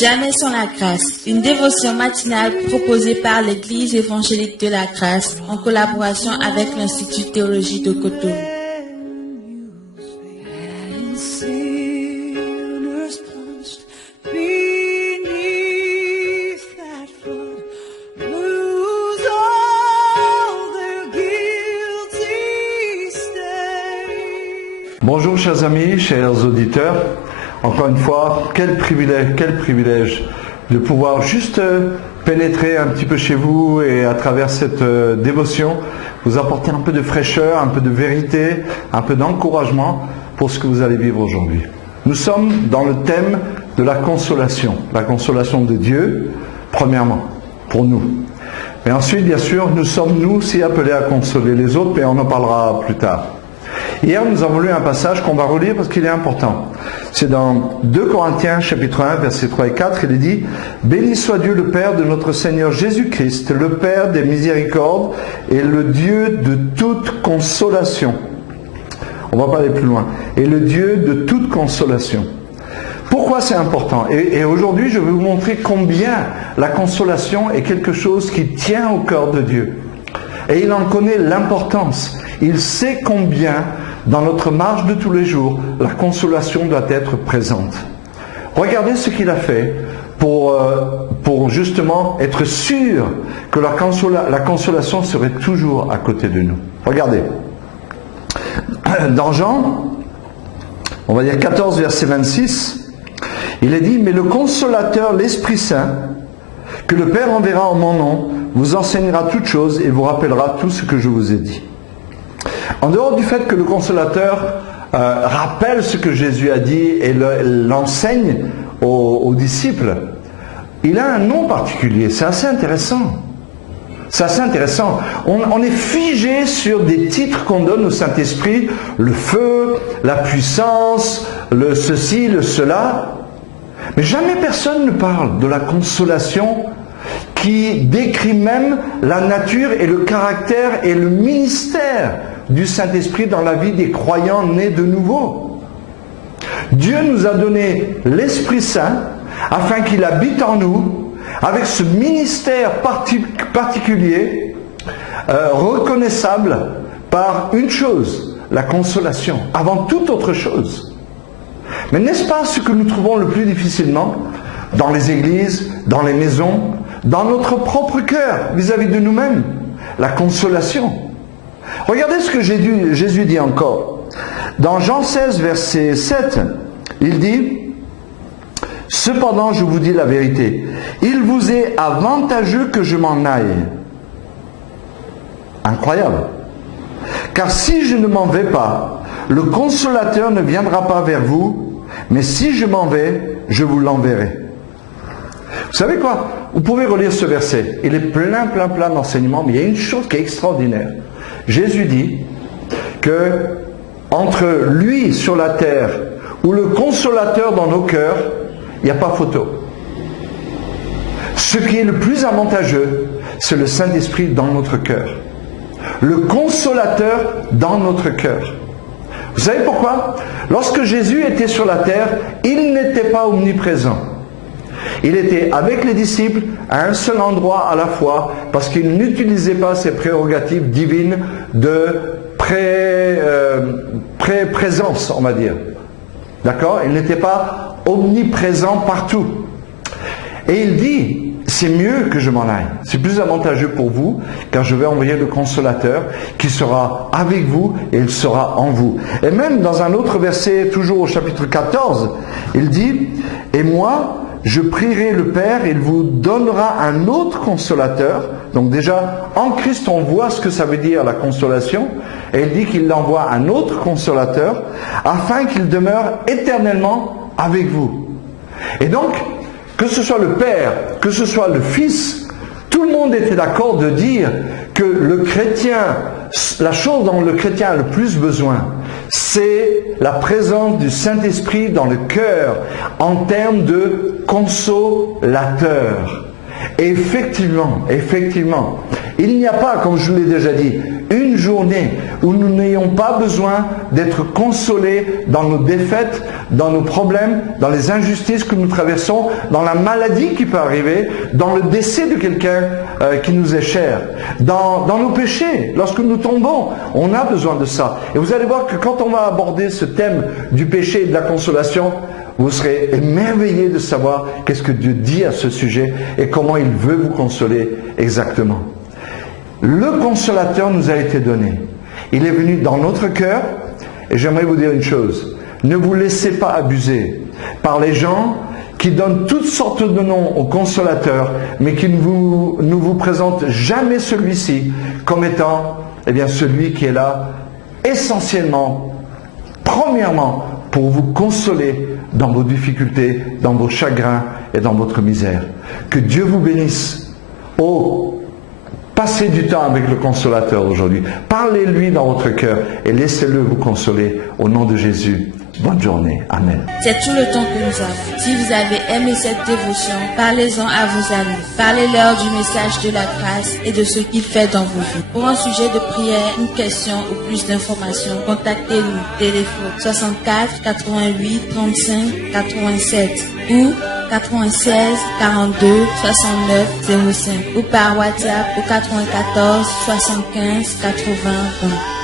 Jamais sans la grâce, une dévotion matinale proposée par l'Église évangélique de la grâce en collaboration avec l'Institut Théologie de Cotonou. Bonjour chers amis, chers auditeurs. Encore une fois, quel privilège de pouvoir juste pénétrer un petit peu chez vous et à travers cette dévotion, vous apporter un peu de fraîcheur, un peu de vérité, un peu d'encouragement pour ce que vous allez vivre aujourd'hui. Nous sommes dans le thème de la consolation de Dieu, premièrement, pour nous. Et ensuite, bien sûr, nous sommes nous aussi appelés à consoler les autres, mais on en parlera plus tard. Hier, nous avons lu un passage qu'on va relire parce qu'il est important. C'est dans 2 Corinthiens, chapitre 1, versets 3 et 4, il est dit « Béni soit Dieu le Père de notre Seigneur Jésus-Christ, le Père des miséricordes et le Dieu de toute consolation. » On ne va pas aller plus loin. « Et le Dieu de toute consolation. » Pourquoi c'est important? Et aujourd'hui, je vais vous montrer combien la consolation est quelque chose qui tient au cœur de Dieu. Et il en connaît l'importance. Il sait combien, dans notre marche de tous les jours, la consolation doit être présente. Regardez ce qu'il a fait pour justement être sûr que la consolation serait toujours à côté de nous. Regardez. Dans Jean, on va dire 14, verset 26, il est dit « Mais le consolateur, l'Esprit Saint, que le Père enverra en mon nom, vous enseignera toutes choses et vous rappellera tout ce que je vous ai dit. » En dehors du fait que le consolateur rappelle ce que Jésus a dit et l'enseigne aux disciples, il a un nom particulier. C'est assez intéressant. C'est assez intéressant. On est figé sur des titres qu'on donne au Saint-Esprit, le feu, la puissance, le ceci, le cela. Mais jamais personne ne parle de la consolation qui décrit même la nature et le caractère et le ministère du Saint-Esprit dans la vie des croyants nés de nouveau. Dieu nous a donné l'Esprit Saint afin qu'il habite en nous avec ce ministère particulier reconnaissable par une chose, la consolation, avant toute autre chose. Mais n'est-ce pas ce que nous trouvons le plus difficilement dans les églises, dans les maisons, dans notre propre cœur vis-à-vis de nous-mêmes? La consolation. Regardez ce que Jésus dit encore. Dans Jean 16, verset 7, il dit « Cependant, je vous dis la vérité, il vous est avantageux que je m'en aille. » Incroyable. « Car si je ne m'en vais pas, le consolateur ne viendra pas vers vous, mais si je m'en vais, je vous l'enverrai. » Vous savez quoi? Vous pouvez relire ce verset. Il est plein d'enseignements, mais il y a une chose qui est extraordinaire. Jésus dit que entre lui sur la terre ou le consolateur dans nos cœurs, il n'y a pas photo. Ce qui est le plus avantageux, c'est le Saint-Esprit dans notre cœur. Le consolateur dans notre cœur. Vous savez pourquoi? Lorsque Jésus était sur la terre, il n'était pas omniprésent. Il était avec les disciples à un seul endroit à la fois parce qu'il n'utilisait pas ses prérogatives divines de présence, on va dire. D'accord? Il n'était pas omniprésent partout. Et il dit, c'est mieux que je m'en aille. C'est plus avantageux pour vous car je vais envoyer le consolateur qui sera avec vous et il sera en vous. Et même dans un autre verset, toujours au chapitre 14, il dit, et moi, je prierai le Père, il vous donnera un autre consolateur. Donc déjà, en Christ, on voit ce que ça veut dire la consolation. Et il dit qu'il envoie un autre consolateur, afin qu'il demeure éternellement avec vous. Et donc, que ce soit le Père, que ce soit le Fils, tout le monde était d'accord de dire que le chrétien, la chose dont le chrétien a le plus besoin, c'est la présence du Saint-Esprit dans le cœur en termes de consolateur. Et effectivement, il n'y a pas, comme je l'ai déjà dit, une journée où nous n'ayons pas besoin d'être consolés dans nos défaites, dans nos problèmes, dans les injustices que nous traversons, dans la maladie qui peut arriver, dans le décès de quelqu'un qui nous est cher, dans nos péchés. Lorsque nous tombons, on a besoin de ça. Et vous allez voir que quand on va aborder ce thème du péché et de la consolation, vous serez émerveillés de savoir qu'est-ce que Dieu dit à ce sujet et comment il veut vous consoler exactement. Le consolateur nous a été donné. Il est venu dans notre cœur et j'aimerais vous dire une chose. Ne vous laissez pas abuser par les gens qui donnent toutes sortes de noms au consolateur mais qui ne vous présentent jamais celui-ci comme étant celui qui est là essentiellement, premièrement, pour vous consoler dans vos difficultés, dans vos chagrins et dans votre misère. Que Dieu vous bénisse. Oh, passez du temps avec le consolateur aujourd'hui. Parlez-lui dans votre cœur et laissez-le vous consoler au nom de Jésus. Bonne journée. Amen. C'est tout le temps que nous avons. Si vous avez aimé cette dévotion, parlez-en à vos amis. Parlez-leur du message de la grâce et de ce qu'il fait dans vos vies. Pour un sujet de prière, une question ou plus d'informations, contactez-nous. Téléphone 64 88 35 87 ou 96 42 69 05 ou par WhatsApp au 94 75 80 20.